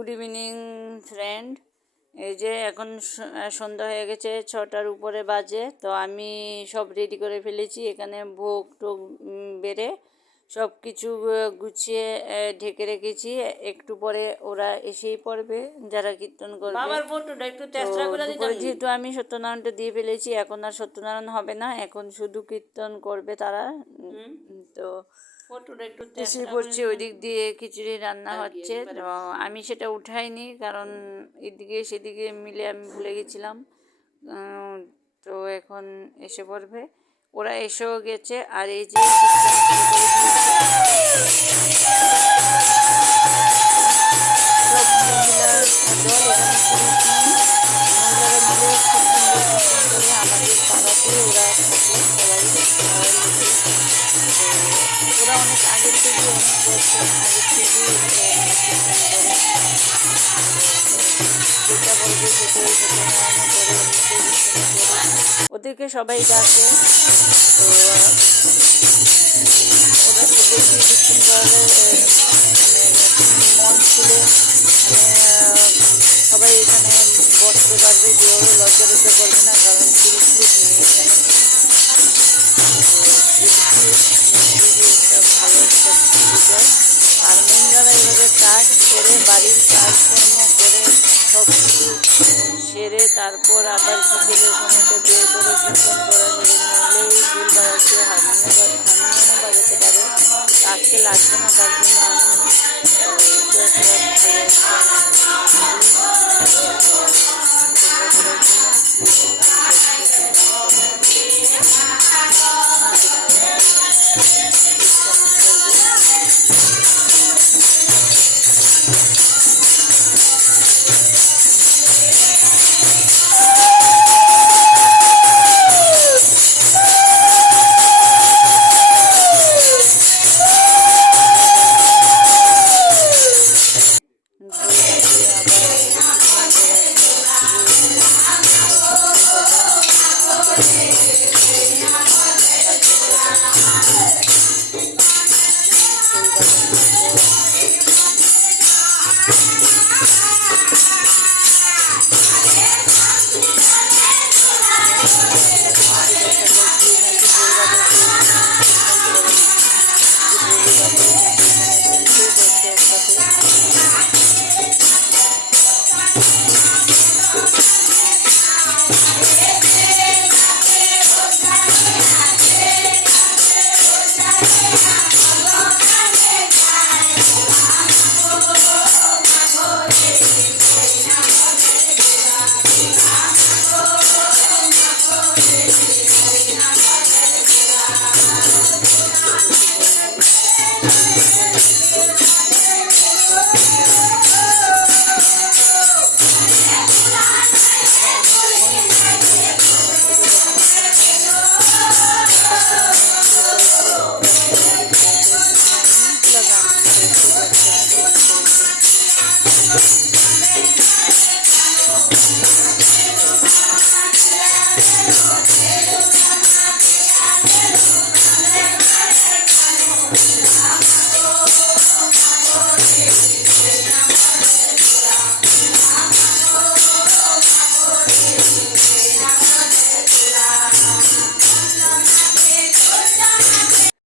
Good evening friend. এই যে এখন সন্ধ্যা হয়ে গেছে, 6টার উপরে বাজে। তো আমি সব রেডি করে ফেলেছি, এখানে ভোগ টোগ বেড়ে সব কিছু গুছিয়ে ঢেকে রেখেছি। একটু পরে ওরা এসেই পড়বে, যারা কীর্তন করবে। বাবার ফটোটা একটু তেস্তা করে দিতে। যেহেতু আমি সত্যনারায়ণটা দিয়ে ফেলেছি, এখন আর সত্যনারায়ণ হবে না, এখন শুধু কীর্তন করবে তারা। তো এসে পড়ছে, ওই দিক দিয়ে খিচুড়ি রান্না হচ্ছে। তো আমি সেটা উঠাইনি, কারণ এদিকে সেদিকে মিলে আমি ভুলে গেছিলাম। তো এখন এসে পড়বে, ওরা এসেও গেছে। আর এই যে সব মহিলার দল, এখানে পুরুষ নেই, মহিলারা মিলে খুব সুন্দর কীর্তন করে। আমাদের পাড়াতে ওরা থাকে সবাই, ওরা অনেক আগের থেকে, অনেক বছর আগের থেকে কীর্তন করে। যেটা বলবে সেটাই সত্যনারায়ণ করে, এমনিতেই কীর্তন করে, ওদেরকে সবাই ডাকে। তো ওরা ওদেরকে কীর্তন করালে মন খুলে সবাই এখানে বসতে পারবে, কেউ লজ্জা লজ্জা করবে না, কারণ পুরুষ লোক নেই এখানে। একটা ভালো একটা বিষয়। আর মহিলারা এভাবে কাজ করে, বাড়ির কাজকর্ম করে সব কিছু সেরে তারপর আবার বিকেলের সময়টা বের করে কীর্তন করা ধরে নইলেই ভুল বাজাচ্ছে, হারমোনিয়ামও বাজাতে পারে। আজকে লাগবে না, তার জন্য আমি এটা একটা ভালো